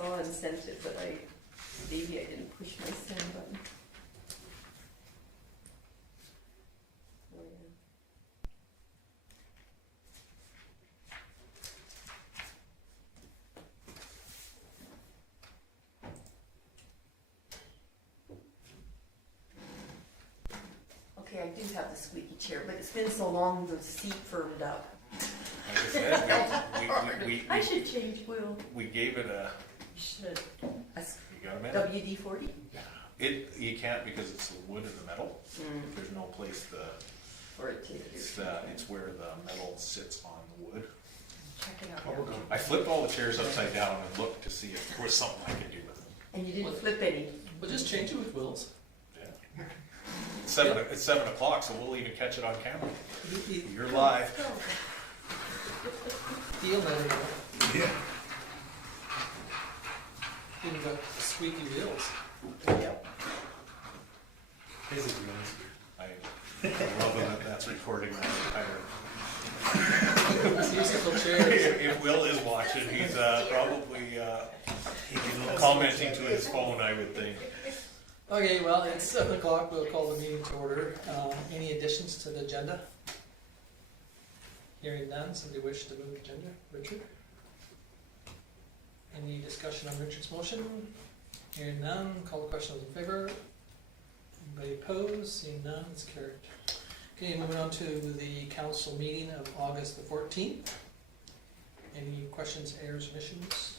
saw and sent it, but maybe I didn't push my send button. Oh, yeah. Okay, I do have the squeaky chair, but it's been so long the seat firmed up. Like I said, I should change wheel. we gave it a. You should. You got a minute? WD-40? You can't because it's the wood and the metal. There's no place For it to it's where the metal sits on the wood. check it out. Oh, I flipped all the chairs upside down and looked to see if there was something I could do with them. And you didn't flip any. But just change it with Will's. Yeah. It's 7 o'clock, so we'll even catch it on camera. You're live. Deal man. Yeah. Even got squeaky wheels. Yep. I love that that's recording that entire. Musical chairs. If Will is watching, he's probably commenting to his phone, I would think. Okay, well, it's 7 o'clock. We'll call the meeting to order. Any additions to the agenda? Hearing none. Somebody wish to move the agenda? Richard? Any discussion on Richard's motion? Hearing none. Call the question. Those in favor? Anybody opposed? Seeing none. It's carried. Okay, moving on to the council meeting of August the 14th. Any questions, errors, omissions?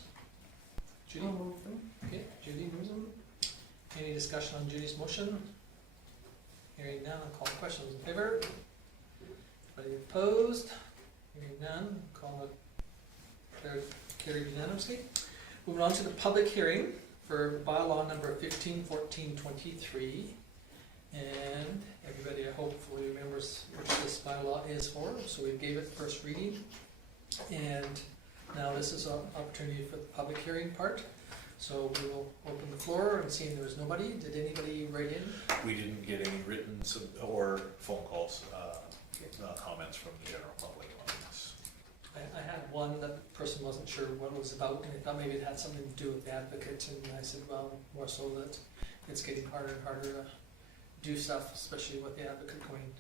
Judy? I'll move them. Okay, Judy moves them. Any discussion on Judy's motion? Hearing none, I'll call the question. Those in favor? Anybody opposed? Hearing none, call it carried unanimously. Moving on to the public hearing for bylaw number 151423. And everybody hopefully remembers which this bylaw is for, so we gave it first reading. And now this is an opportunity for the public hearing part. So we will open the floor and seeing there was nobody. Did anybody write in? We didn't get any written or phone calls, comments from the general public on this. I had one that the person wasn't sure what it was about, and I thought maybe it had something to do with the advocate, and I said, well, more so that it's getting harder and harder to do stuff, especially with the advocate going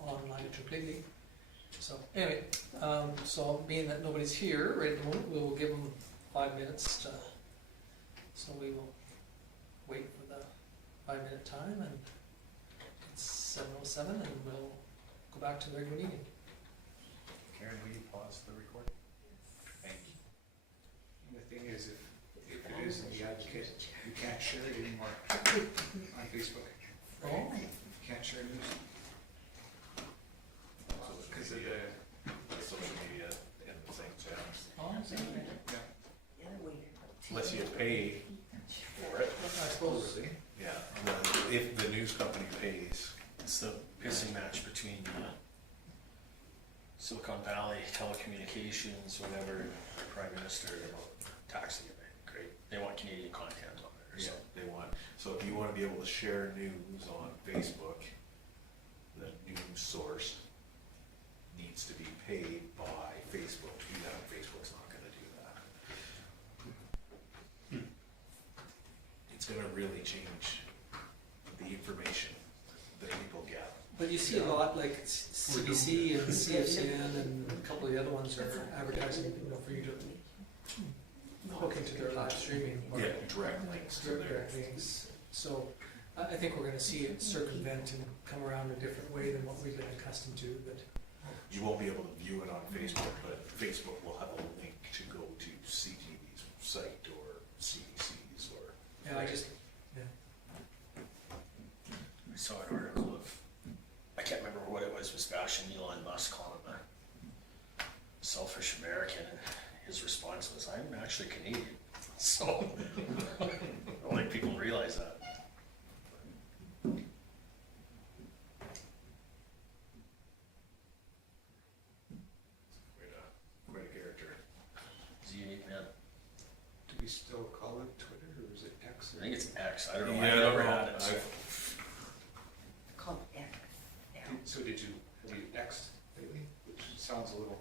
online completely. So anyway, so being that nobody's here right at the moment, we will give them 5 minutes to, so we will wait for the 5-minute time, and it's 7:07, and we'll go back to the regular meeting. Karen, will you pause the recording? Thank you. The thing is, if it is in the advocate, you can't share it anymore on Facebook. Oh. You can't share news. Because of the, social media and the same channels. Oh, is that right? Unless you pay for it. I suppose. Yeah, if the news company pays. It's the pissing match between Silicon Valley Telecommunications, whatever, Prime Minister, about taxing it, great. They want Canadian content on there. Yeah, So. they want, so if you want to be able to share news on Facebook, the news source needs to be paid by Facebook to do that. Facebook's not going to do that. It's going to really change the information that people get. But you see a lot like CBC and CFCN and a couple of the other ones are advertising, for you to hook into their live streaming. Or Direct links to their. direct links. So I think we're going to see it circumvent and come around a different way than what we've been accustomed to. But You won't be able to view it on Facebook, but Facebook will have a link to go to CTV's site or CBC's or. yeah, I saw an article of, I can't remember what it was bashing Elon Musk, calling him a selfish American, and his response was, I'm actually Canadian. So, I don't think people realize that. Quite a character. He's a unique man. do we still call it Twitter or is it X? I think it's X. I don't know. Yeah, I've never I don't had know. it. So. Called X. So have you X'd lately? Which sounds a little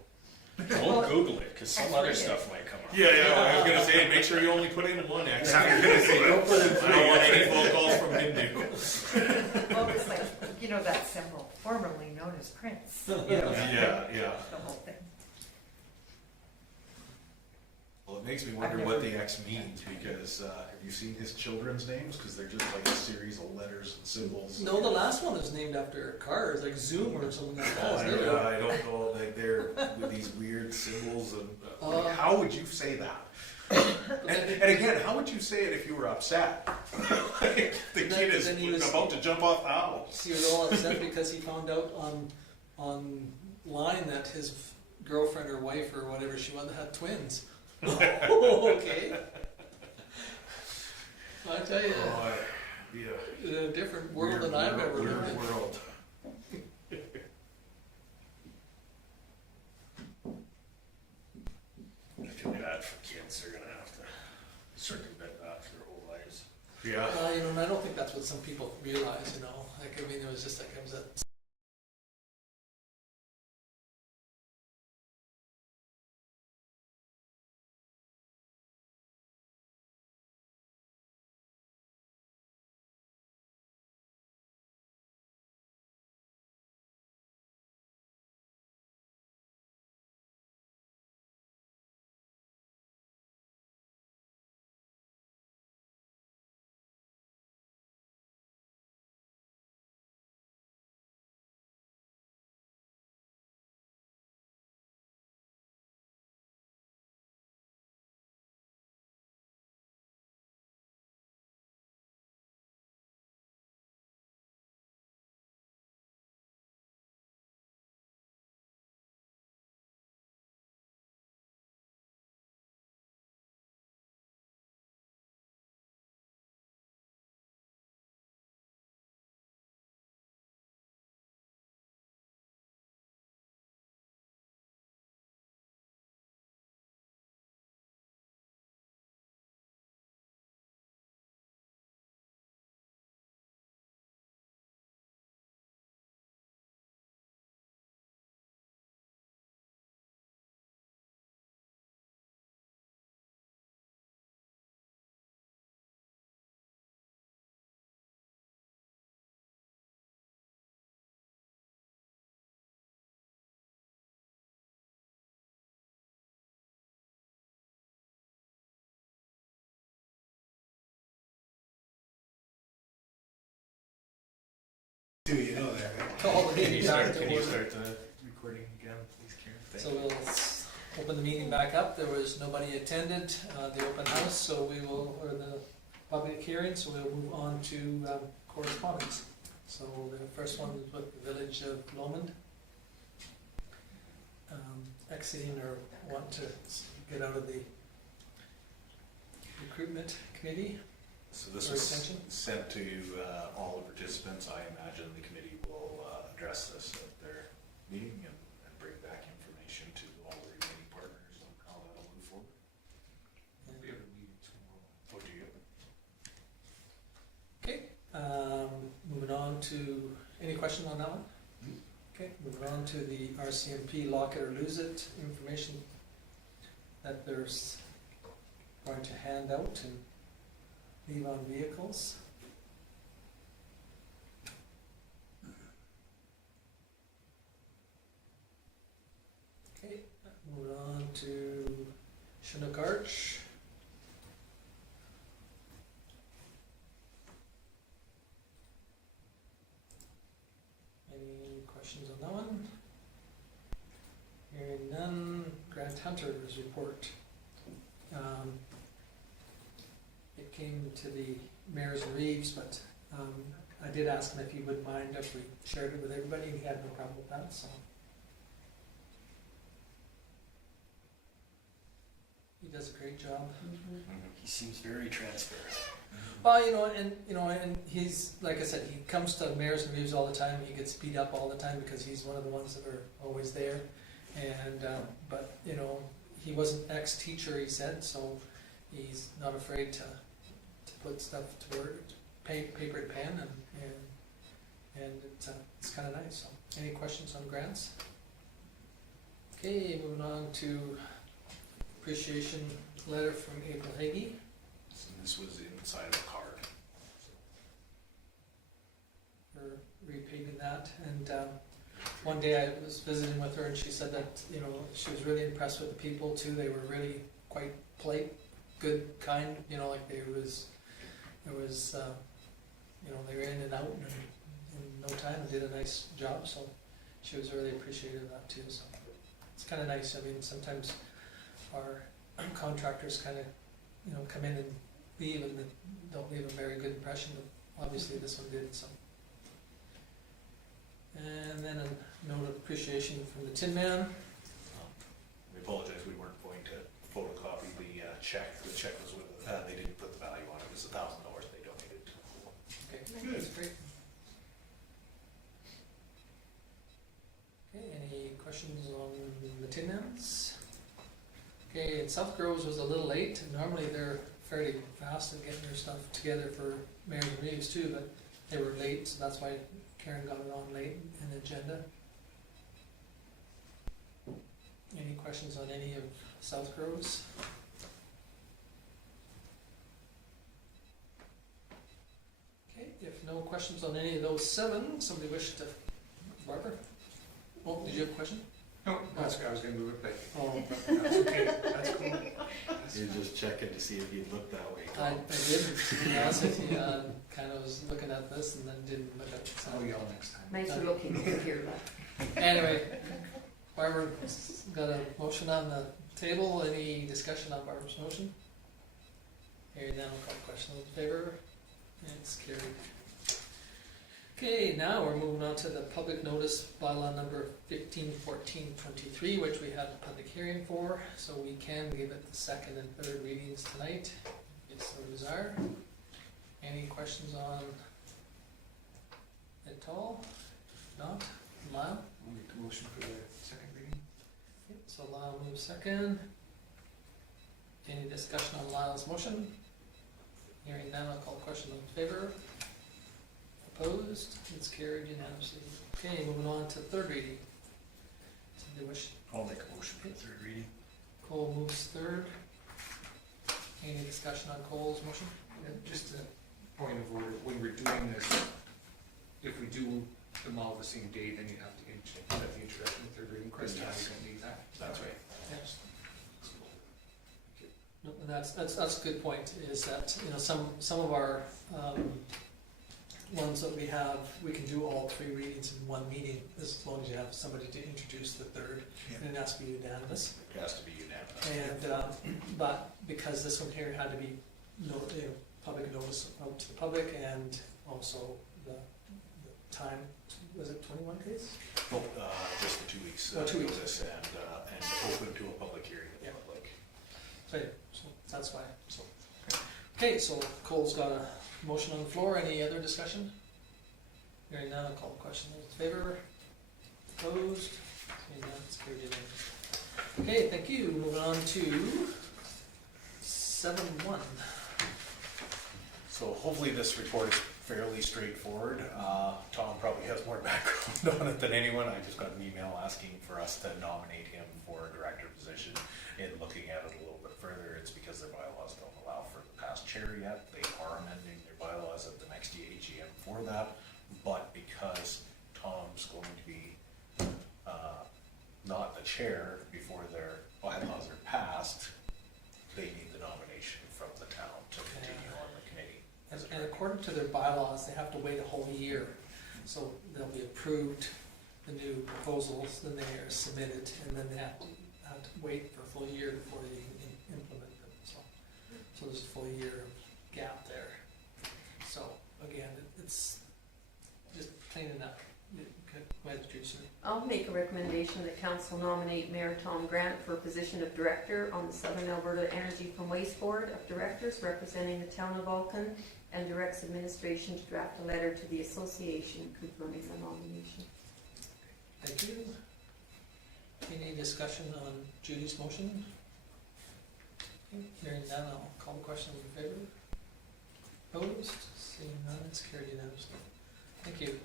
Don't Google it, because some other X-rated. stuff might come up. Yeah, I was gonna say, make sure you only put in one X. Yeah, you're gonna say, don't put in I don't want any phone calls from Hindu. Well, it's like, you know, that symbol formerly known as Prince, you know, Yeah. the whole thing. Well, it makes me wonder what the X means, because, have you seen his children's names? Because they're just like a series of letters and symbols. No, the last one is named after a car, it's like Zoom or something like that. Oh, I isn't it? don't know, like they're with these weird symbols and, Uh, how would you say that? And again, how would you say it if you were upset? The kid is Then he was- about to jump off the house. He was all upset because he found out online that his girlfriend or wife or whatever she was had twins. Oh, okay. I tell you, Oh, yeah. in a different world Weird than I've ever weird lived in. world. I feel bad for kids, they're gonna have to circumvent that for their whole lives. Yeah. You know, and I don't think that's what some people realize, you know, like, I mean, it was just like, it was a do you know that? call the meeting back to Can you order. start the recording again, please, Karen? Thank So you. we'll open the meeting back up. There was nobody attended the open house, so we will, or the public hearing, so we'll move on to correspondence. So the first one is with the Village of Lomond. Exiting or want to get out of the recruitment committee. So this Or was extension? sent to all the participants. I imagine the committee will address this at their meeting and bring back information to all the remaining partners on how that'll move forward. We have a meeting tomorrow. Oh, do you? Okay, moving on to, any questions on that one? Okay, moving on to the RCMP lock it or lose it information that there's going to hand out and leave on vehicles. Okay, moving on to Chinook Arch. Any questions on that one? Hearing none, Grant Hunter's report. It came to the mayors and reeves, but I did ask him if he would mind if we shared it with everybody, and he had no problem with that, so. He does a great job. He seems very transparent. Well, and he's, like I said, he comes to mayors and reeves all the time. He gets beat up all the time because he's one of the ones that are always there. And but he was an ex-teacher, he said, so he's not afraid to put stuff to work, paper and pen, and it's kind of nice. So, any questions on grants? Okay, moving on to appreciation letter from April Hagee. And this was inside of a card. For repaving that, and one day I was visiting with her and she said that, you know, she was really impressed with the people too. They were really quite polite, good, kind, you know, like there was, you know, they were in and out in no time and did a nice job, so she was really appreciative of that too, so it's kind of nice. I mean, sometimes our contractors kind of, you know, come in and leave and they don't leave a very good impression, but obviously this one did, so. And then a note of appreciation from the Tinman. We apologize, we weren't going to photocopy the check. The check was with, they didn't put the value on it. It was $1,000 they donated. Okay, that's great. Okay, any questions on the Tinmans? Okay, and SouthGrow was a little late. Normally they're fairly fast at getting their stuff together for Mayors and Reeves too, but they were late, so that's why Karen got it on late in the agenda. Any questions on any of SouthGrow's? Okay, if no questions on any of those 7, somebody wish to, Barbara? Oh, did you have a question? No, that's, I was gonna move it, but Oh, that's okay, that's cool. That's You're fine. just checking to see if you look that way. I didn't, to be honest with you, kind of was looking at this and then didn't look at it. So. I'll yell next time. Nicer looking over here, but. Anyway, Barbara's got a motion on the table. Any discussion on Barbara's motion? Hearing none, I'll call the question. All in favor? It's carried. Okay, now we're moving on to the public notice bylaw number 151423, which we had a public hearing for, so we can give it the second and third readings tonight, if so desire. Any questions on it all? Not? Lyle? I'll make the motion for the second reading. Okay, so Lyle moves second. Any discussion on Lyle's motion? Hearing none, I'll call the question. In favor? Opposed? It's carried unanimously. Okay, moving on to third reading. Somebody wish? I'll make a motion for the third reading. Cole moves third. Any discussion on Cole's motion? Just a point of order, when we're doing this, if we do them all the same day, then you have to have the introduction of third reading. This time you don't need that. That's right. Yes. No, and that's a good point, is that, you know, some of our ones that we have, we can do all 3 readings in one meeting, as long as you have somebody to introduce the third, and it has to be unanimous. It has to be unanimous. And, but because this one here had to be, public notice out to the public, and also the time, was it 21 days? No, just the 2 weeks. 2 weeks. Notice and open to a public hearing in the Yeah. public. So that's why, so. Okay, so Cole's got a motion on the floor. Any other discussion? Hearing none, I'll call the question. Those in favor? Opposed? Seeing none, it's carried unanimously. Okay, thank you. Moving on to 7.1. So hopefully this report is fairly straightforward. Tom probably has more background on it than anyone. I just got an email asking for us to nominate him for a director position. In looking at it a little bit further, it's because their bylaws don't allow for the past chair yet. They are amending their bylaws at the next AGM for that. But because Tom's going to be not the chair before their bylaws are passed, they need the nomination from the town to continue on the committee. And according to their bylaws, they have to wait a whole year. So they'll be approved, the new proposals, then they are submitted, and then they have to wait for a full year before they can implement them. So there's a full year gap there. So again, it's just cleaning up. Go ahead, Teresa. I'll make a recommendation that council nominate Mayor Tom Grant for a position of director on the Southern Alberta Energy from Waste Board of Directors representing the town of Vulcan, and directs administration to draft a letter to the association confirming the nomination. Thank you. Any discussion on Judy's motion? Okay, hearing none, I'll call the question. In favor? Opposed? Seeing none, it's carried unanimously. Thank you.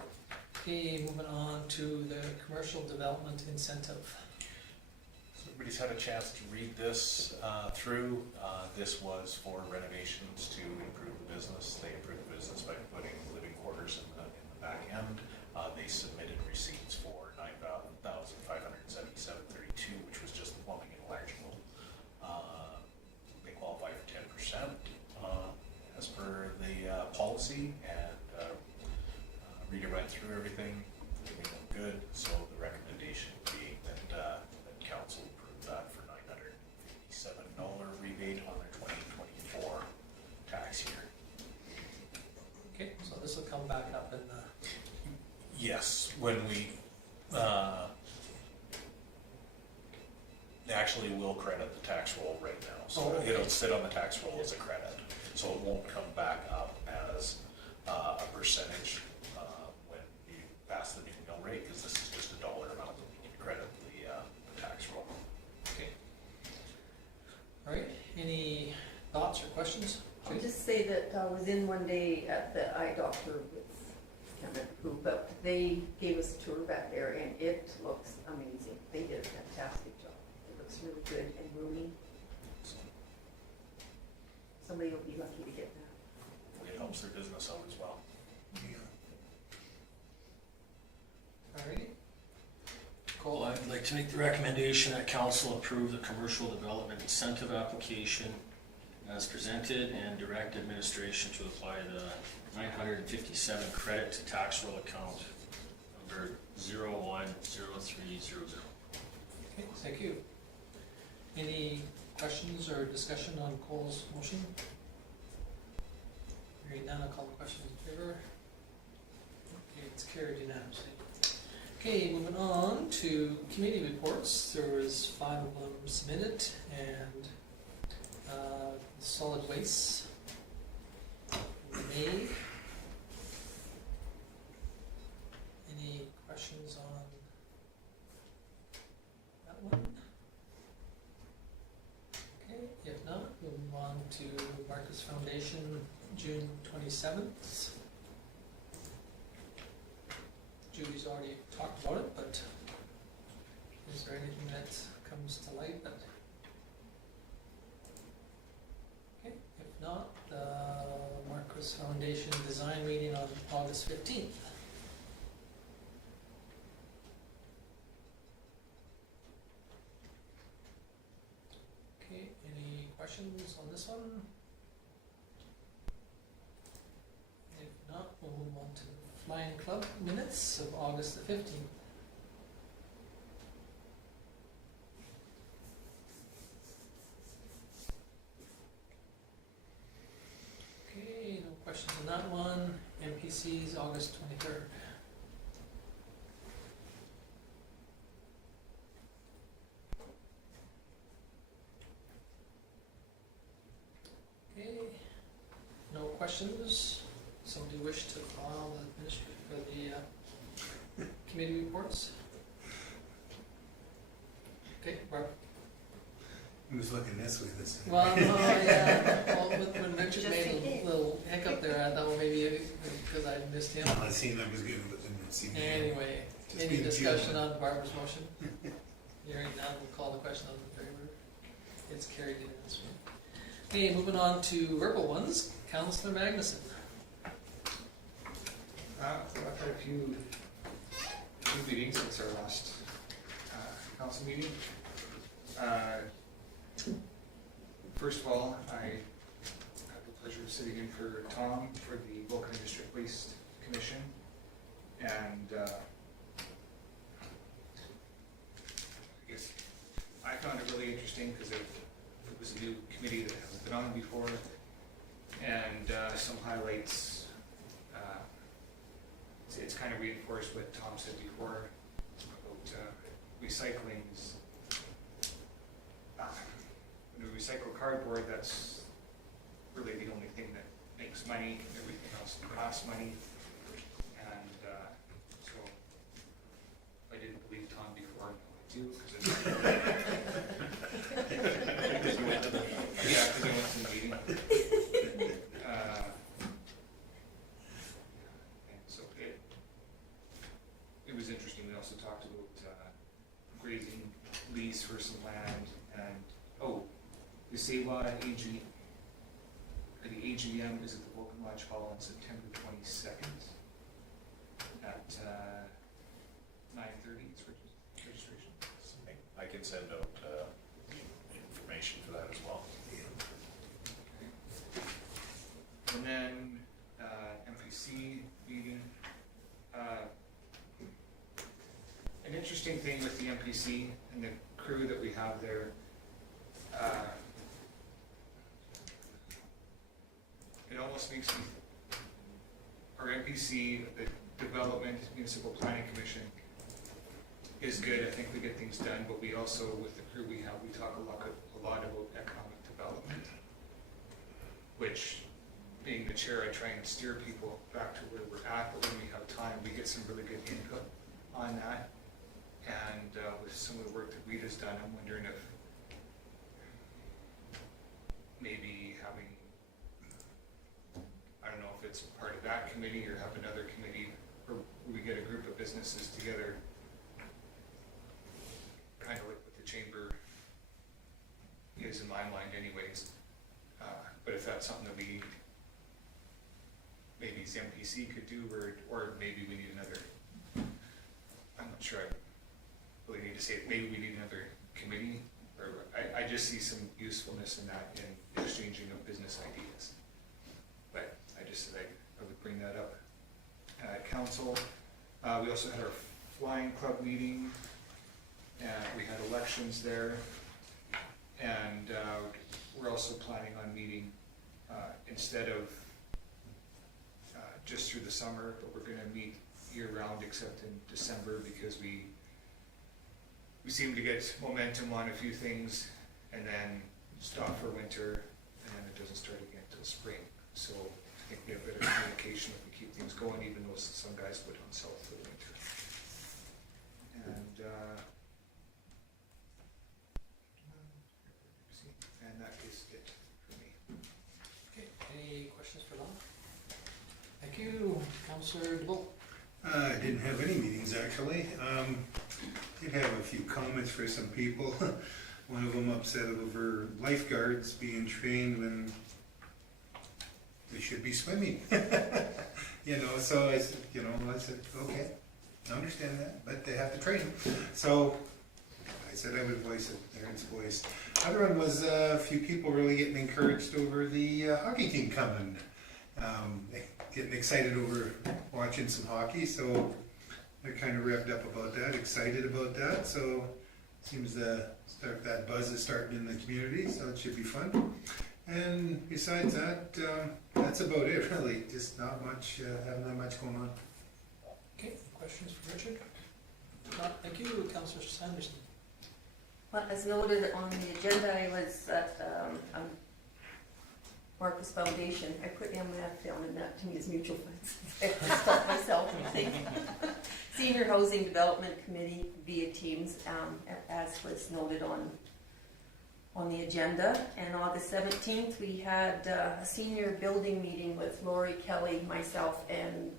Okay, moving on to the commercial development incentive. everybody's had a chance to read this through. This was for renovations to improve the business. They improved the business by putting living quarters in the back end. They submitted receipts for $9,577.32, which was just the plumbing and electrical. They qualify for 10% as per the policy, and Rita went through everything. Everything looked good, so the recommendation being that council approve that for $957 rebate on their 2024 tax year. Okay, so this will come back up in the, Yes, when we actually will credit the tax roll right now, so Oh, okay. it'll sit on the tax roll as a credit, so it won't come back up as a percentage when you pass the new mill rate, because this is just a dollar amount that we can credit the tax roll. okay. All right, any thoughts or questions? I'll just say that I was in one day at the eye doctor with, I can't remember who, but they gave us a tour back there, and it looks amazing. They did a fantastic job. It looks really good and roomy. Somebody will be lucky to get that. It helps their business out as well. All righty. Well, I'd like to make the recommendation that council approve the commercial development incentive application as presented and direct administration to apply the 957 credit to tax roll account number 010300. Okay, thank you. Any questions or discussion on Cole's motion? Hearing none, I'll call the question in favor. Okay, it's carried unanimously. Okay, moving on to committee reports. There was 5 of them submitted, and solid waste. May. Any questions on that one? Okay, if not, we'll move on to Marquis Foundation, June 27th. Judy's already talked about it, but is there anything that comes to light that? Okay, if not, the Marquis Foundation design meeting on August 15th. Okay, any questions on this one? If not, we'll move on to Flying Club minutes of August the 15th. Okay, no questions on that one. MPC's August 23rd. Okay, no questions. Somebody wish to file the committee reports? Okay, Barb. Who's looking this way this way? Well, no, yeah, well, when Richard Just made in a case. little hiccup there, I thought, well, maybe because I missed him. I seen that was good, but didn't see me. Anyway, Just any being discussion cute. on Barbara's motion? Hearing none, we'll call the question on the favor. It's carried unanimously. Okay, moving on to verbal ones. Councillor Magnuson. I've had a few meetings since our last council meeting. First of all, I have the pleasure of sitting in for Tom for the Vulcan District Waste Commission. And I guess I found it really interesting because it was a new committee that hasn't been on before. And some highlights, it's kind of reinforced what Tom said before about recycling's. When we recycle cardboard, that's really the only thing that makes money. Everything else costs money. And so I didn't believe Tom before, now I do. Because we went to the meeting. Yeah, because I went to the meeting. And so it was interesting. We also talked about grazing lease for some land SAEWA AG, the AGM is at the Vulcan Lodge Hall on September 22nd at 9:30 is registration. I can send out information for that as well. And then MPC meeting. An interesting thing with the MPC and the crew that we have there, it almost makes me, our MPC, the Development Municipal Planning Commission, is good. I think we get things done, but we also, with the crew we have, we talk a lot about economic development, which, being the chair, I try and steer people back to where we're at, but when we have time, we get some really good input on that. And with some of the work that Rita's done, I'm wondering if maybe having, I don't know if it's part of that committee or have another committee where we get a group of businesses together, kind of like what the chamber is in my mind anyways. But if that's something that we, maybe the MPC could do, or maybe we need another, I'm not sure I really need to say it, maybe we need another committee, or I just see some usefulness in that, in exchanging of business ideas. But I just said I would bring that up at council. We also had our flying club meeting, and we had elections there, and we're also planning on meeting instead of just through the summer, but we're going to meet year-round except in December, because we seem to get momentum on a few things and then stop for winter, and then it doesn't start again until spring. So I think we have better communication if we keep things going, even though some guys go down south for the winter. And that is it for me. Okay, any questions for Lon? Thank you, Councillor DeBolt. I didn't have any meetings actually. Did have a few comments for some people. One of them upset over lifeguards being trained when they should be swimming. So I said, okay, I understand that, but they have to train them. So I said I would voice it, Aaron's voice. Other one was a few people really getting encouraged over the hockey team coming. Getting excited over watching some hockey, so they're kind of revved up about that, excited about that. So seems that buzz is starting in the community, so it should be fun. And besides that, that's about it really. Just not much, haven't had much going on. Okay, questions for Richard? Not, thank you, Councillor Sanderson. Well, as noted on the agenda, I was at Marquis Foundation. I put MF down in that to me as mutual funds. I have to stop myself and think. Senior Housing Development Committee via Teams, as was noted on the agenda. And August 17th, we had a senior building meeting with Lori, Kelly, myself, and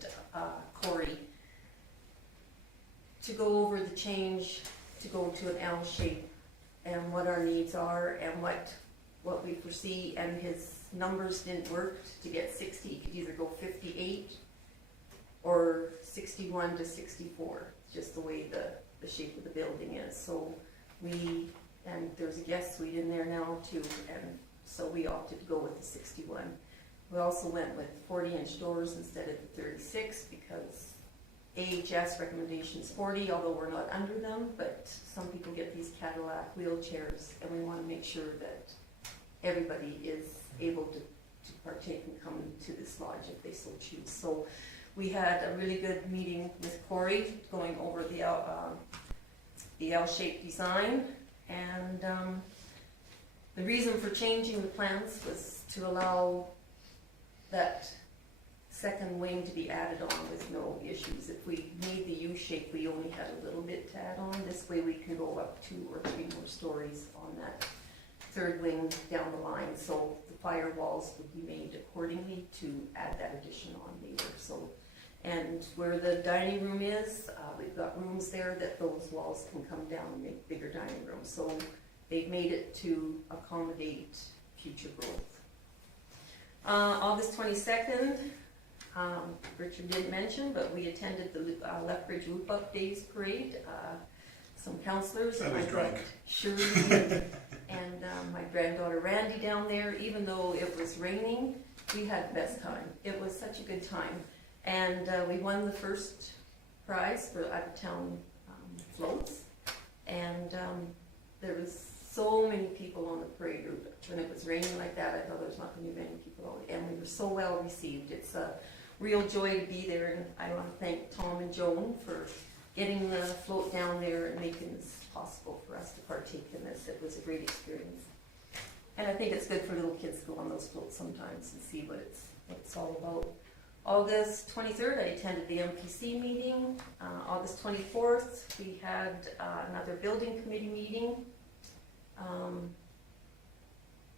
Corey to go over the change to go to an L shape and what our needs are and what we foresee. And his numbers didn't work to get 60. You could either go 58 or 61 to 64, just the way the shape of the building is. So and there's a guest suite in there now too, and so we opted to go with the 61. We also went with 40-inch doors instead of the 36 because AHS recommendation is 40, although we're not under them, but some people get these Cadillac wheelchairs, and we want to make sure that everybody is able to partake and come to this lodge if they so choose. So we had a really good meeting with Corey going over the L-shaped design, and the reason for changing the plans was to allow that second wing to be added on with no issues. If we made the U shape, we only had a little bit to add on. This way we can go up 2 or 3 more stories on that third wing down the line. So the firewalls would be made accordingly to add that addition on later. So, and where the dining room is, we've got rooms there that those walls can come down and make bigger dining rooms. So they've made it to accommodate future growth. August 22nd, Richard didn't mention, but we attended the Lethbridge Loop Up Days Parade. Some councillors. I was drunk. Shirley and my granddaughter Randy down there. Even though it was raining, we had the best time. It was such a good time. And we won the first prize for out-of-town floats. And there was so many people on the parade route. When it was raining like that, I thought there was not going to be many people. And we were so well received. It's a real joy to be there. And I want to thank Tom and Joan for getting the float down there and making this possible for us to partake in this. It was a great experience. And I think it's good for little kids to go on those floats sometimes and see what it's all about. August 23rd, I attended the MPC meeting. August 24th, we had another building committee meeting.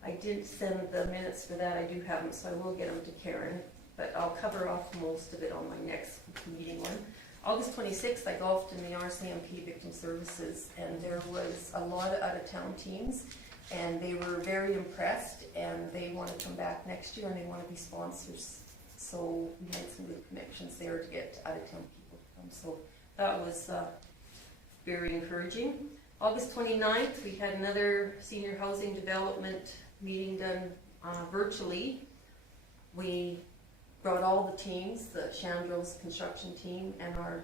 I didn't send the minutes for that. I do have them, so I will get them to Karen. But I'll cover off most of it on my next meeting one. August 26th, I golfed in the RCMP Victim Services, and there was a lot of out-of-town teams, and they were very impressed, and they want to come back next year, and they want to be sponsors. So we made some good connections there to get out-of-town people to come. So that was very encouraging. August 29th, we had another senior housing development meeting done virtually. We brought all the teams, the Chandros construction team and our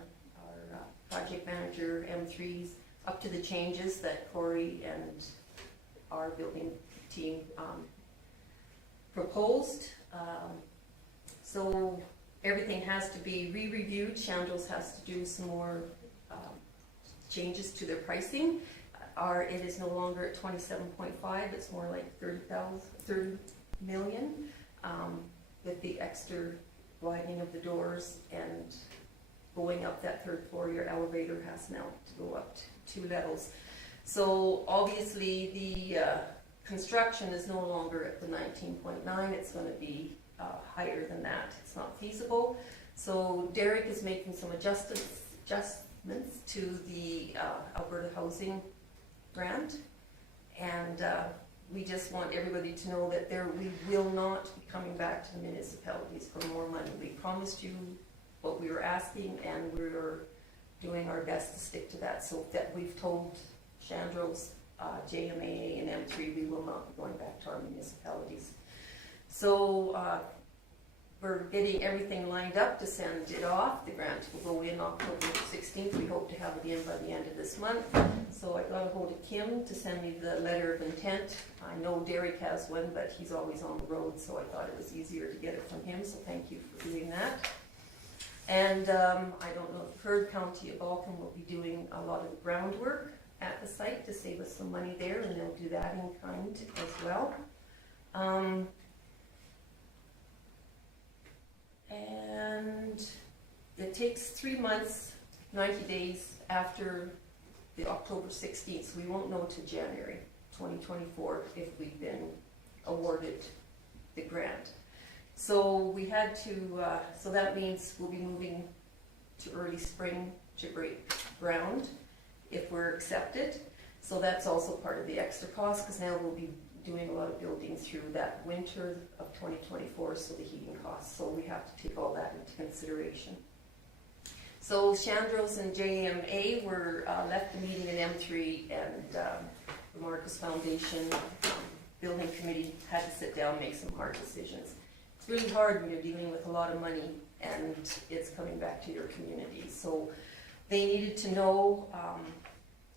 project manager, M3s, up to the changes that Corey and our building team proposed. So everything has to be re-reviewed. Chandros has to do some more changes to their pricing. It is no longer at 27.5, it's more like 30 million. With the extra widening of the doors and going up that third floor, your elevator has now to go up to 2 levels. So obviously the construction is no longer at the 19.9, it's going to be higher than that. It's not feasible. So Derek is making some adjustments to the Alberta Housing Grant, and we just want everybody to know that we will not be coming back to the municipalities for more money. We promised you what we were asking, and we're doing our best to stick to that. So that we've told Chandros, JMA, and M3 we will not be going back to our municipalities. So we're getting everything lined up to send it off. The grant will go in October 16th. We hope to have it in by the end of this month. So I got a hold of Kim to send me the letter of intent. I know Derek has one, but he's always on the road, so I thought it was easier to get it from him, so thank you for doing that. And I don't know if you've heard, County of Vulcan will be doing a lot of the groundwork at the site to save us some money there, and they'll do that in kind as well. And it takes 3 months, 90 days after the October 16th, so we won't know till January 2024 if we've been awarded the grant. So we had to, so that means we'll be moving to early spring to break ground if we're accepted. So that's also part of the extra cost, because now we'll be doing a lot of building through that winter of 2024, so the heating costs. So we have to take all that into consideration. So Chandros and JMA were left the meeting in M3, and the Marquis Foundation building committee had to sit down and make some hard decisions. It's really hard when you're dealing with a lot of money and it's coming back to your community. So they needed to know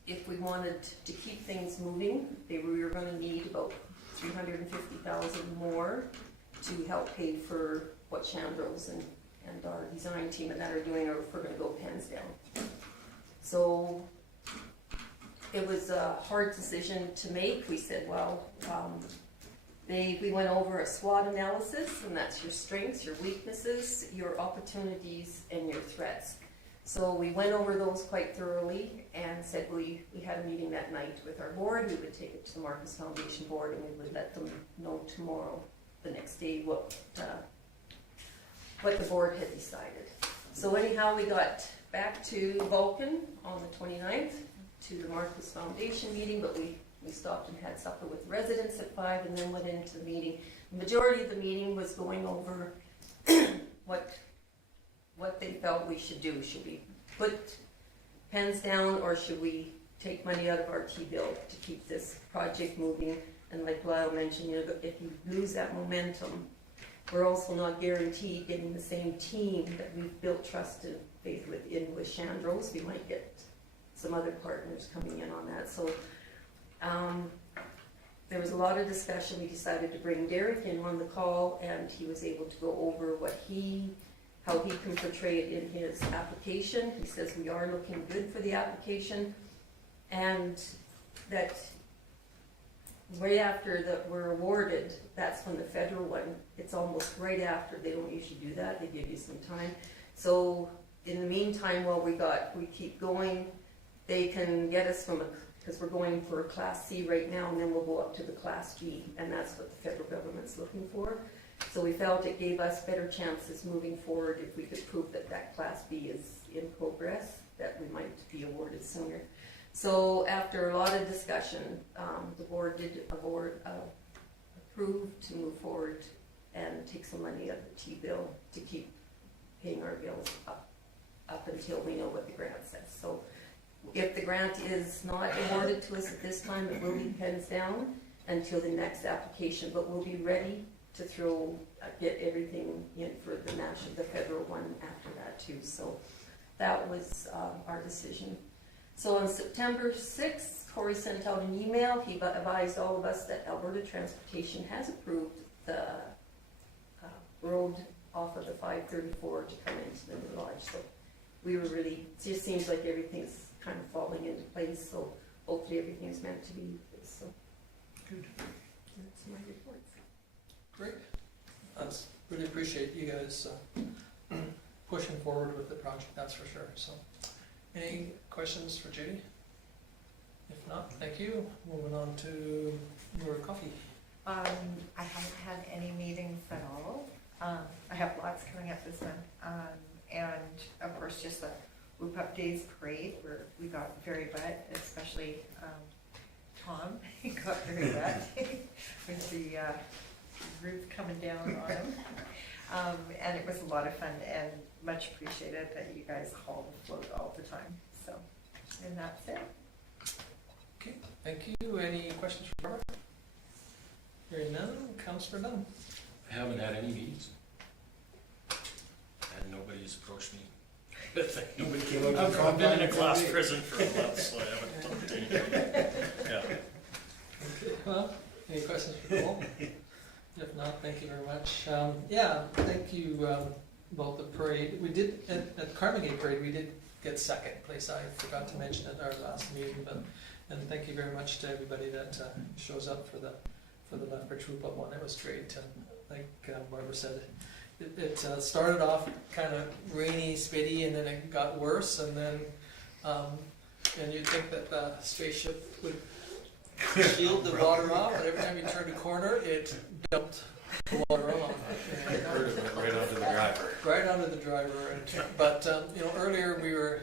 if we wanted to keep things moving, we were going to need about $350,000 more to help pay for what Chandros and our design team and that are doing, or if we're going to go pens down. So it was a hard decision to make. We said, well, we went over a SWOT analysis, and that's your strengths, your weaknesses, your opportunities, and your threats. So we went over those quite thoroughly and said we had a meeting that night with our board. We would take it to the Marquis Foundation board, and we would let them know tomorrow, the next day, what the board had decided. So anyhow, we got back to Vulcan on the 29th to the Marquis Foundation meeting, but we We stopped and had supper with residents at 5 and then went into the meeting. The majority of the meeting was going over what they felt we should do. Should we put pens down, or should we take money out of our T-bill to keep this project moving? And like Lyle mentioned, if you lose that momentum, we're also not guaranteed getting the same team that we've built trust and faith with Chandros. We might get some other partners coming in on that. So there was a lot of discussion. We decided to bring Derek in on the call, and he was able to go over how he can portray it in his application. He says we are looking good for the application, and that right after that we're awarded, that's when the federal one, it's almost right after. They don't usually do that. They give you some time. So in the meantime, while we keep going, they can get us because we're going for a Class C right now, and then we'll go up to the Class B, and that's what the federal government's looking for. So we felt it gave us better chances moving forward if we could prove that Class B is in progress, that we might be awarded sooner. So after a lot of discussion, the board did approve to move forward and take some money out of the T-bill to keep paying our bills up until we know what the grant says. So if the grant is not awarded to us at this time, it will be pens down until the next application, but we'll be ready to get everything in for the federal one after that too. So that was our decision. So on September 6th, Corey sent out an email. He advised all of us that Alberta Transportation has approved the road off of the 534 to come into the new lodge. So it just seems like everything's kind of falling into place. So hopefully everything's meant to be. So Good. That's my reports. Great. I really appreciate you guys pushing forward with the project, that's for sure. So, any questions for Judy? If not, thank you. Moving on to your coffee. I haven't had any meetings at all. I have lots coming up this month. And of course, just the Whoop Up Days parade where we got very wet, especially Tom. He got very wet with the roof coming down on him. And it was a lot of fun and much appreciated that you guys haul the float all the time. So, and that's it. Okay, thank you. Any questions for Barbara? Hearing none, Councillor Dunn. I haven't had any meetings. And nobody's approached me. Nobody came up with I've been in a compromise, class did they? prison for a month, so I haven't talked to anybody. Yeah. Okay, well, any questions for Paul? If not, thank you very much. Thank you about the parade. We did, at the Carmagate Parade, we did get second place. I forgot to mention at our last meeting, and thank you very much to everybody that shows up for the Lethbridge Whoop Up one. It was great, and like Barbara said, it started off kind of rainy, spitty, and then it got worse, and then and you'd think that the spaceship would shield the water off, but every time you turned a corner, it dumped the water on. Right onto the driver. Right onto the driver. But earlier we were,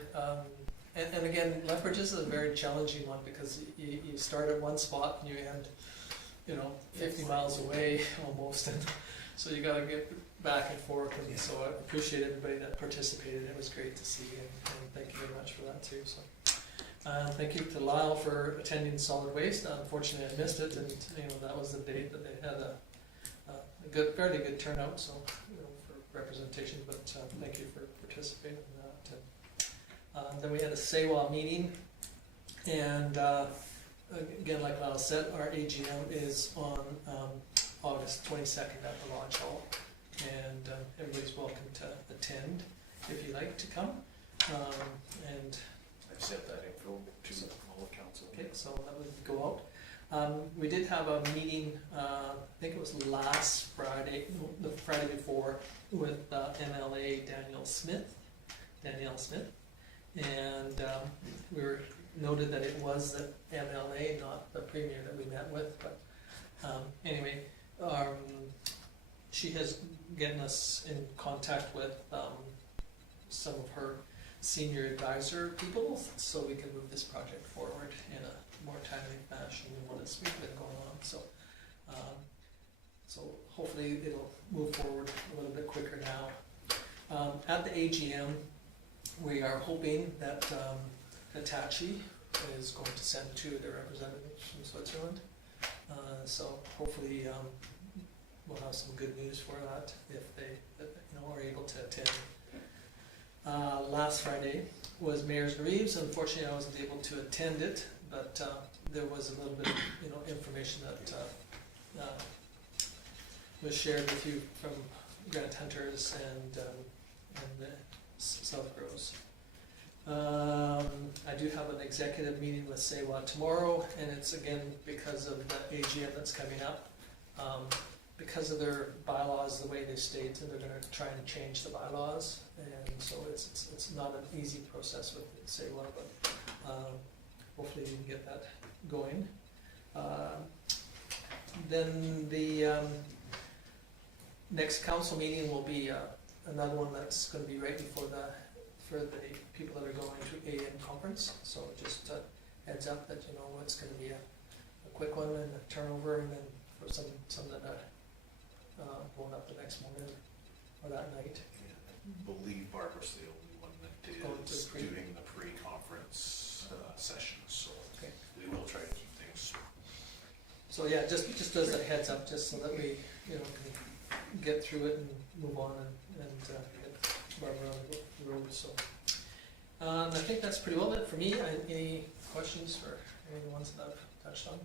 and again, Lethbridge is a very challenging one because you start at one spot and you end, 50 miles away almost, and so you got to get back and forth. And so I appreciate everybody that participated. It was great to see, and thank you very much for that too. So. Thank you to Lyle for attending solid waste. Unfortunately, I missed it, and that was the date that they had a fairly good turnout. So for representation, but thank you for participating in that. Then we had a SAEWA meeting, and again, like Lyle said, our AGM is on August 22nd at the Lodge Hall, and everybody's welcome to attend if you like to come. And I've sent that info to all the council. okay, so that would go out. We did have a meeting, I think it was last Friday, the Friday before, with MLA Danielle Smith, and we were noted that it was the MLA, not the premier that we met with, but anyway, she has gotten us in contact with some of her senior advisor people, so we can move this project forward in a more timely fashion than what it's been going on, so. So hopefully it'll move forward a little bit quicker now. At the AGM, we are hoping that Hitachi is going to send two of their representatives from Switzerland. So hopefully we'll have some good news for that if they are able to attend. Last Friday was Mayor's Bereaves. Unfortunately, I wasn't able to attend it, but there was a little bit of information that was shared with you from Grant Hunters and the SouthGrows. I do have an executive meeting with SAEWA tomorrow, and it's again because of the AGM that's coming up. Because of their bylaws, the way they state, and they're going to try and change the bylaws, and so it's not an easy process with SAEWA, but hopefully we can get that going. Then the next council meeting will be another one that's going to be right before for the people that are going to AM conference. So just heads up that it's going to be a quick one and a turnover, and then for some that going up the next morning or that night. I believe Barbara's the only one that Going to is pre- doing the pre-conference sessions, so Okay. we will try to keep things. So yeah, just as a heads up, just so that we can get through it and move on and get Barbara on the road. So I think that's pretty well it for me. Any questions for any of the ones that I've touched on?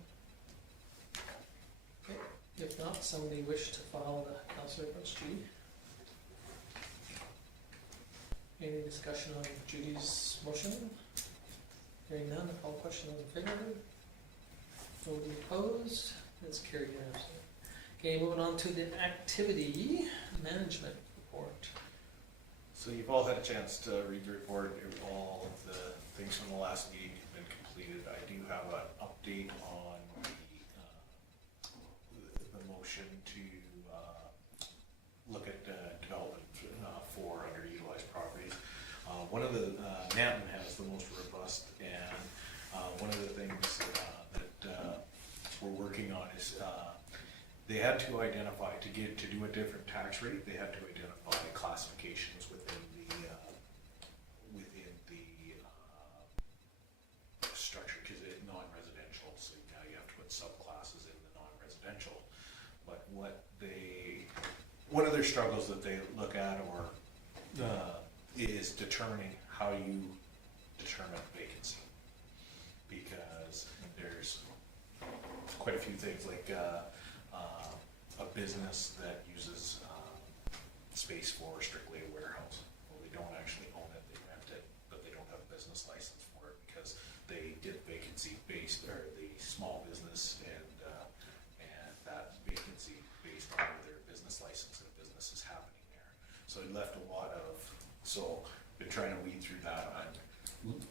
Okay. If not, somebody wish to file the Councillor Reports, Judy? Any discussion on Judy's motion? Hearing none, I'll call question in favor. Nobody opposed? It's carried unanimously. Okay, moving on to the activity management report. So you've all had a chance to read the report. All of the things from the last meeting have been completed. I do have an update on the motion to look at development for underutilized properties. One of the Manton has the most robust, and one of the things that we're working on is they had to identify to do a different tax rate. They had to identify classifications within the structure, because it's non-residential. So now you have to put subclasses in the non-residential. But one of their struggles that they look at is determining how you determine vacancy, because there's quite a few things like a business that uses space for strictly a warehouse. Well, they don't actually own it, they rent it, but they don't have a business license for it because they did vacancy based, or the small business, and that vacancy based on their business license, and business is happening there. So it left a lot of, so been trying to weed through that and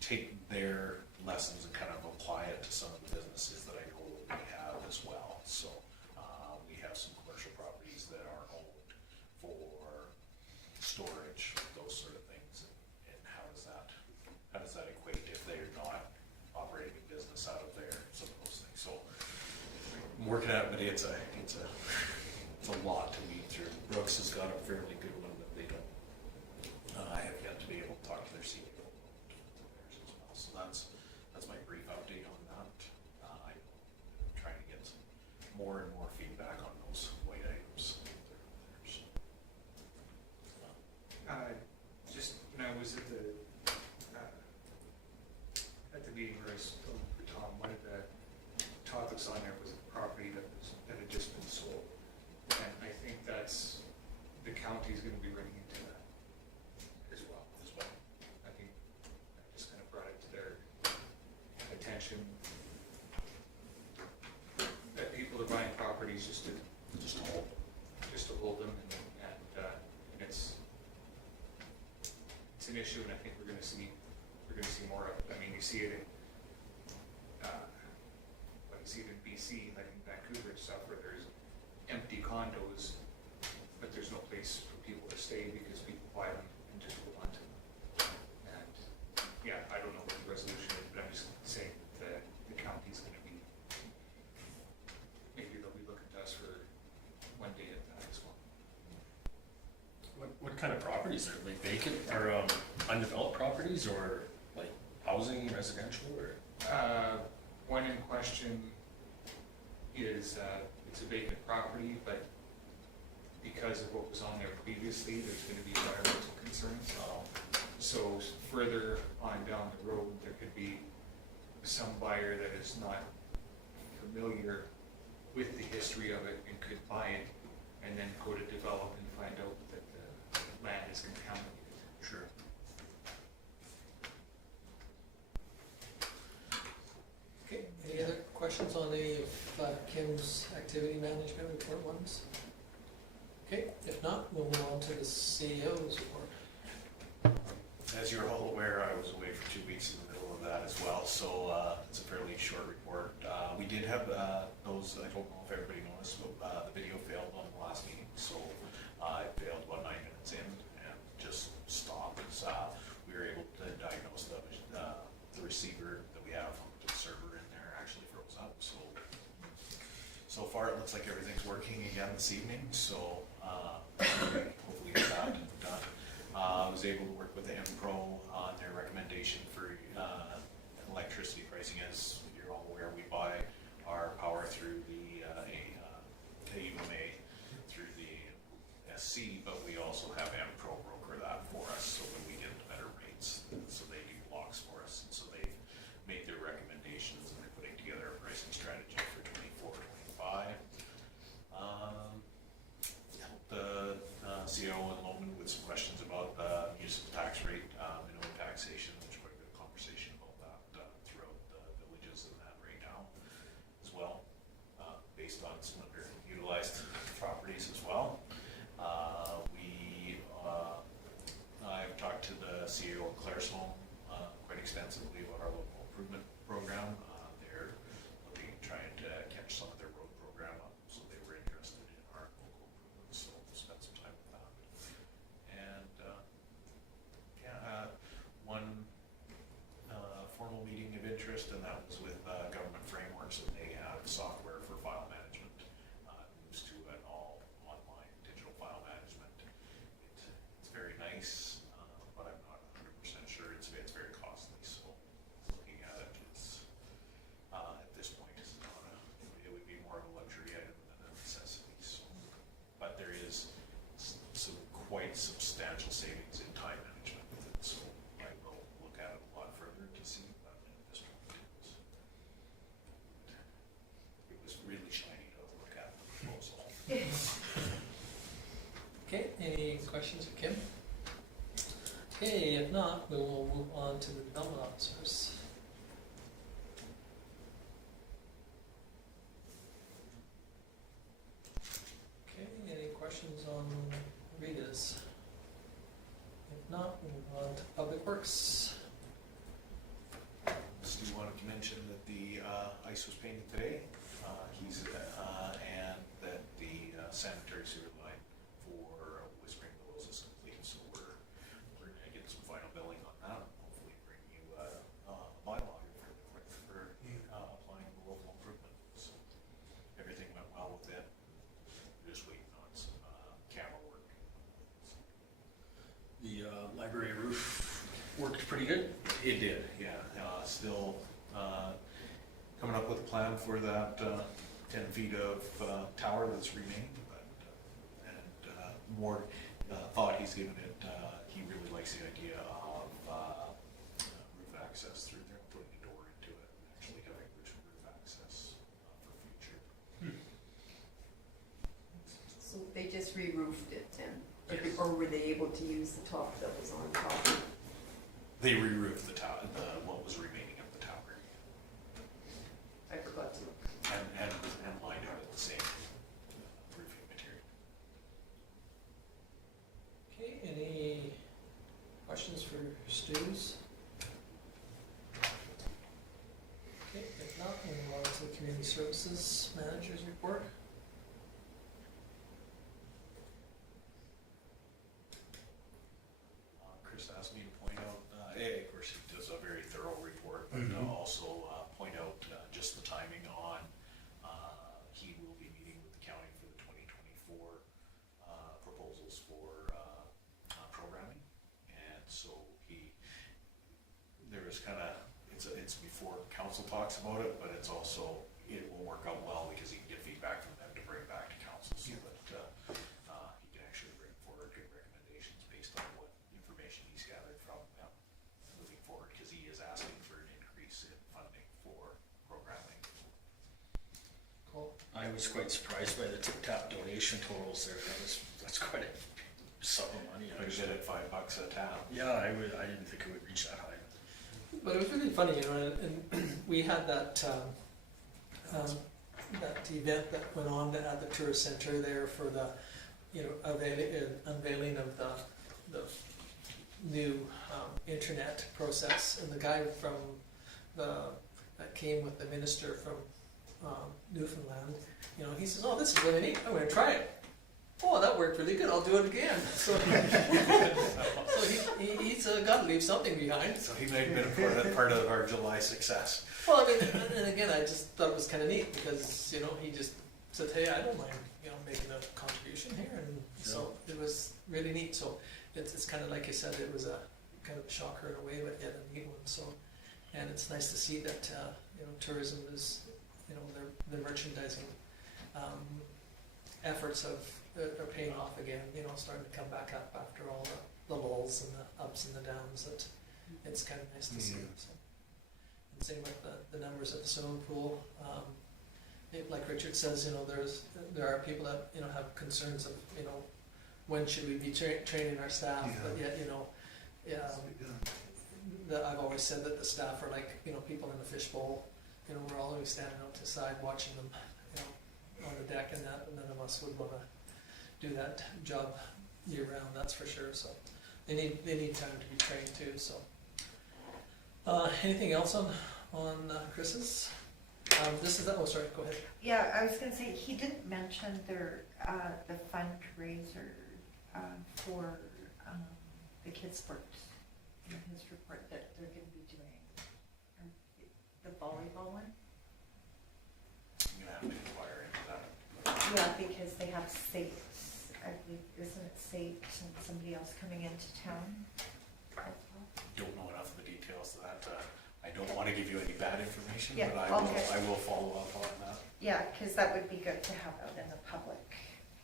take their lessons and kind of apply it to some of the businesses that I know that we have as well. So we have some commercial properties that are owned for storage, those sort of things, and how does that equate if they're not operating a business out of there, some of those things. So I'm working at it, but it's a lot to weed through. Brooks has got a fairly good one, but they don't. I have yet to be able to talk to their CEO as well. So that's my brief update on that. I'm trying to get more and more feedback on those white items. Just when I was at the meeting where I spoke with Tom, one of the topics on there was a property that had just been sold. And I think that's, the county's gonna be running into that as well. I think I just kind of brought it to their attention that people are buying properties just to hold them, and it's an issue, and I think we're gonna see more of it. I mean, you see it in BC, like in Vancouver and stuff, where there's empty condos, but there's no place for people to stay because people buy them and just hold on to them. And yeah, I don't know what the resolution is, but I'm just saying that the What kind of properties are like vacant or undeveloped properties or like housing, residential or? One in question is, it's a vacant property, but because of what was on there previously, there's gonna be environmental concerns. So further on down the road, there could be some buyer that is not familiar with the history of it and could buy it and then go to develop and find out that the land is contaminated. Sure. Okay, any other questions on any of Kim's activity management report ones? Okay, if not, we'll move on to the CEO's report. As you're all aware, I was away for 2 weeks in the middle of that as well, so it's a fairly short report. We did have those, I don't know if everybody noticed, but the video failed on the last meeting, so it failed about 9 minutes in and just stopped. We were able to diagnose the receiver that we have on the server in there actually froze up, so far it looks like everything's working again this evening, so hopefully get that done. I was able to work with the M-Pro on their recommendation for electricity pricing. As you're all aware, we buy our power through the AUMA, through the SC, but we also have M-Pro broker that for us so that we get better rates. So they do blocks for us. And so they made their recommendations and they're putting together a pricing strategy for 24-25. The CEO in Lomond with some questions about the municipal tax rate, minimum taxation. There's quite a bit of conversation about that throughout the villages and that right now as well, based on some underutilized properties as well. I've talked to the CEO of Claresholm quite extensively about our local improvement program. They're looking, trying to catch some of their road program up, so they were interested in our local improvements, so we'll spend some time with that. And one formal meeting of interest, and that was with Government Frameworks, and they have software for file management. Moves to an all online digital file management. It's very nice, but I'm not 100% sure. It's very costly, so looking at it, it's at this point it's not it would be more of a luxury item than a necessity. So, but there is some quite substantial savings in time management with it, so I will look at it a lot further to see. But at this point, it was really shiny to look at the proposal. Okay, any questions for Kim? Okay, if not, we will move on to the development officers. Okay, any questions on Rita's? If not, we'll move on to Public Works. Stu wanted to mention that the ice was painted today. And that the sanitary sewer line for Whispering Willows is complete. So we're gonna get some final billing on that. And hopefully bring you a bylaw here fairly quick for applying the local improvement. So everything went well with it. We're just waiting on some camera work. The library roof worked pretty good. It did, yeah. Still coming up with a plan for that 10 feet of tower that's remaining, but more thought he's given it. He really likes the idea of roof access through there, putting a door into it, and actually having roof access for future. So they just re-roofed it then? Yes. Or were they able to use the top that was on top? They re-roofed the tower, what was remaining of the tower, I forgot to. and lined out at the same roofing material. Okay, any questions for Stu's? Okay, if not, we'll move on to the Community Services Manager's report. Chris asked me to point out, of course, he does a very thorough report, but also point out just the timing on, he will be meeting with the county for the 2024 proposals for just kinda, it's before council talks about it, but it's also, it will work out well because he can get feedback from them to bring back to council so that, he can actually bring forward good recommendations based on what information he's gathered from them moving forward, because he is asking for an increase in funding for programming. Cool. I was quite surprised by the tip-tap donation totals there. That's quite a sum of money. I did it $5 a tap. Yeah, I didn't think it would reach that high. But it was really funny, you know, and we had that event that went on at the tourist center there for the, you know, unveiling of the new internet process, and the guy from that came with the minister from Newfoundland, you know, he says, "Oh, this is really neat. I'm going to try it." "Oh, that worked really good. I'll do it again." So, he's got to leave something behind. So he may have been part of our July success. Well, I mean, and again, I just thought it was kind of neat because, you know, he just said, "Hey, I don't mind, you know, making a contribution here," and so it was really neat. So it's kind of like you said, it was a kind of a shocker in a way, but yet a neat one. So, and it's nice to see that you know, tourism is, you know, their merchandising efforts are paying off again. You know, starting to come back up after all the lulls and the ups and the downs. That it's kind of nice to see. So. And same with the numbers at the swimming pool. Like Richard says, you know, there are people that, you know, have concerns of, you know, when should we be training our staff, but yet, you know, I've always said that the staff are like, you know, people in a fishbowl. You know, we're always standing out to the side watching them, you know, on the deck, and that none of us would want to do that job year round. That's for sure. So they need time to be trained too. So anything else on Chris's? This is that. Oh, sorry. Go ahead. Yeah, I was gonna say, he didn't mention their, the fundraiser, for, the kids' sports in his report that they're gonna be doing. The volleyball one? I'm gonna have to inquire into that. Yeah, because they have SAEWA, I believe, isn't it SAEWA and somebody else coming into town? Don't know enough of the details of that. I don't want to give you any bad information, Yeah, but okay. I will follow up on that. Yeah, because that would be good to have out in the public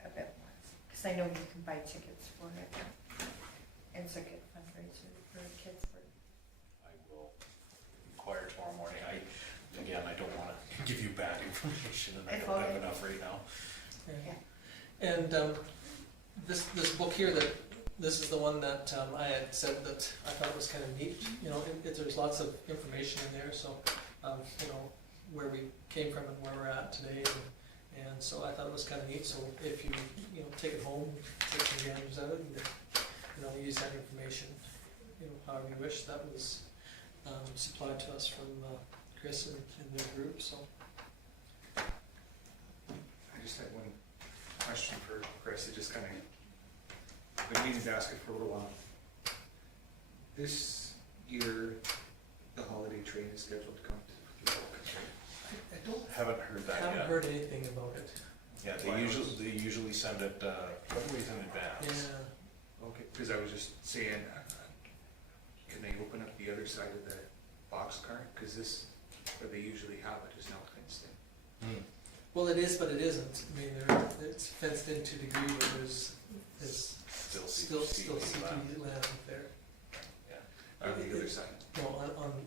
a bit more, because I know you can buy tickets for it. And it's a good fundraiser for kids. I will inquire tomorrow morning. I don't want to give you bad information, and I don't have enough right now. Yeah. And this book here, this is the one that I had said that I thought was kind of neat. You know, there's lots of information in there, so you know, where we came from and where we're at today, and so I thought it was kind of neat. So if you know, take it home, take some games at it, and you know, use that information, you know, however you wish. That was supplied to us from Chris and their group. So I just had one question for Chris. It just kind of, I've been meaning to ask it for a while. This year, the holiday train is scheduled to come to Vulcan. I Haven't heard that haven't yet. heard anything about it. Yeah, they usually send it quite a ways in advance. Yeah. Okay, because I was just saying, can they open up the other side of the boxcar? Because this, where they usually have it, is now fenced in. Well, it is, but it isn't. I mean, it's fenced in to a degree where there's Still CT land there. Yeah. On the other side. No,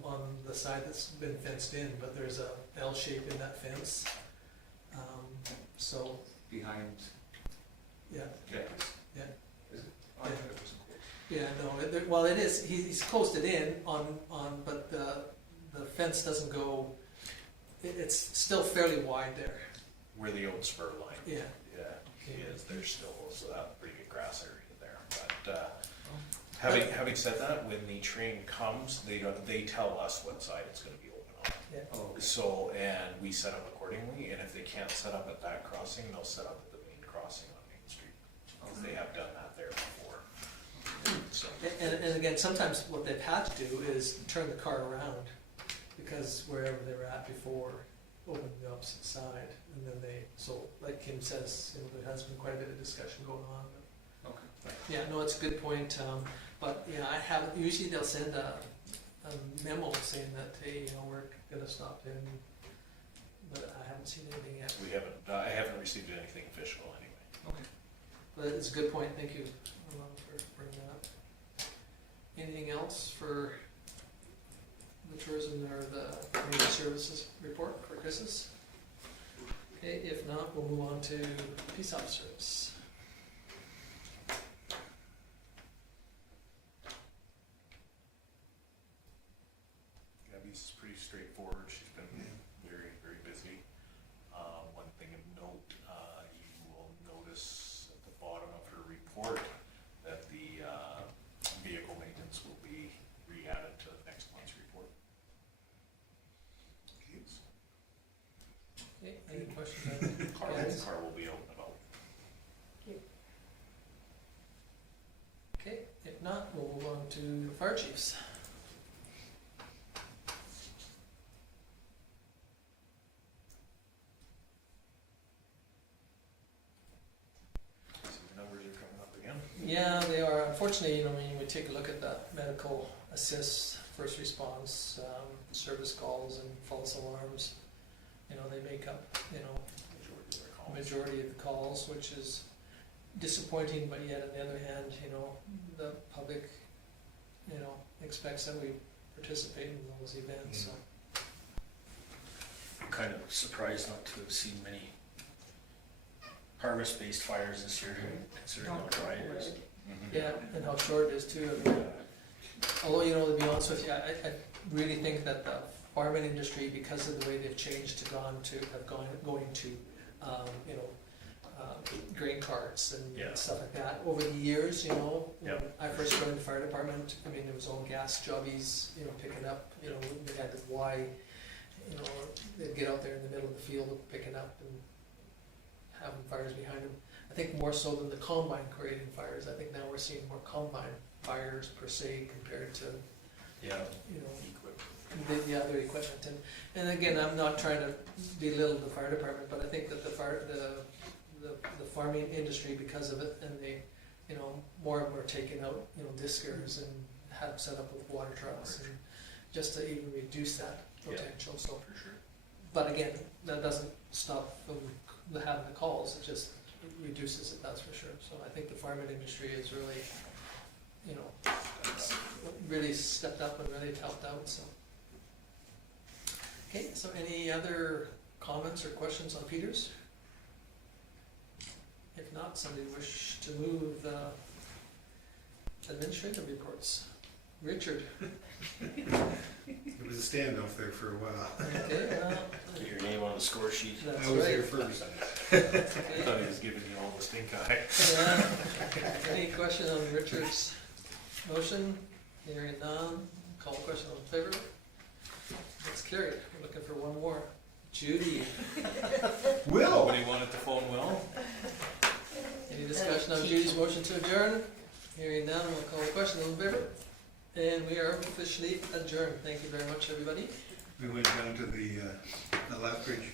on the side that's been fenced in, but there's a L shape in that fence. So, Behind. yeah, Yeah. Yeah. Is it? I thought it wasn't closed. yeah, no, well, it is. He's closed it in but the fence doesn't go. It's still fairly wide there. Where the old spur line. Yeah. Yeah, is. There's still pretty good grass area there. But having said that, when the train comes, they tell us what side it's going to be open on. Yeah. Oh, okay. So, and we set up accordingly. And if they can't set up at that crossing, they'll set up at the main crossing on Main Street, because they have done that there before. So, And again, sometimes what they've had to do is turn the car around, because wherever they were at before opened the opposite side, and then so like Kim says, you know, there has been quite a bit of discussion going on. Okay. Yeah, no, it's a good point. But yeah, I haven't. Usually they'll send a a memo saying that, hey, you know, we're gonna stop in, but I haven't seen anything yet. We haven't, I haven't received anything official anyway. Okay. But it's a good point, thank you, for bringing that up. Anything else for the tourism or the community services report for Chris's? Okay, if not, we'll move on to peace officers. Gabby's pretty straightforward, she's been very, very busy. One thing of note, you will notice at the bottom of her report that the vehicle maintenance will be re-added to next month's report. Okay, any questions? Car will be out and about. Okay, if not, we'll move on to fire chiefs. So the numbers are coming up again. Yeah, they are. Unfortunately, you know, when we take a look at the medical assist, first response, service calls and false alarms, you know, they make up, you know, majority of the calls, which is disappointing, but yet on the other hand, you know, the public, you know, expects that we participate in those events, so. I'm kind of surprised not to have seen many harvest-based fires this year, considering how dry it is. Yeah, and how short it is too. I mean, although, you know, to be honest with you, I really think that the farming industry, because of the way they've changed to going to, you know, grain carts and Yeah. stuff like that, over the years, you know, when Yeah. I first joined the fire department, I mean, there was all gas jobbies, you know, picking up, you know, they had the Y, you know, they'd get out there in the middle of the field picking up and having fires behind them. I think more so than the combine creating fires. I think now we're seeing more combine fires per se compared to, Yeah. you know, the other equipment. And again, I'm not trying to belittle the fire department, but I think that the farming industry, because of it, and they, you know, more and more taking out, you know, diskers and have set up with water trucks, and just to even reduce that potential. So, For sure. but again, that doesn't stop from having the calls. It just reduces it, that's for sure. So I think the farming industry is really, you know, really stepped up and really helped out. So, okay. So any other comments or questions on Peters? If not, somebody wish to move the administrative reports. Richard. It was a standoff there for a while. Okay, Get your name on the score sheet. that's I was right. here first. I thought he was giving you all the stink eye. Yeah. Any question on Richard's motion? Hearing none. Call the question on favor. It's carried. We're looking for one more. Judy. Will! Nobody wanted to phone Will? Any discussion on Judy's motion to adjourn? Hearing none, we'll call the question on favor. And we are officially adjourned. Thank you very much, everybody. We went down to the Lethbridge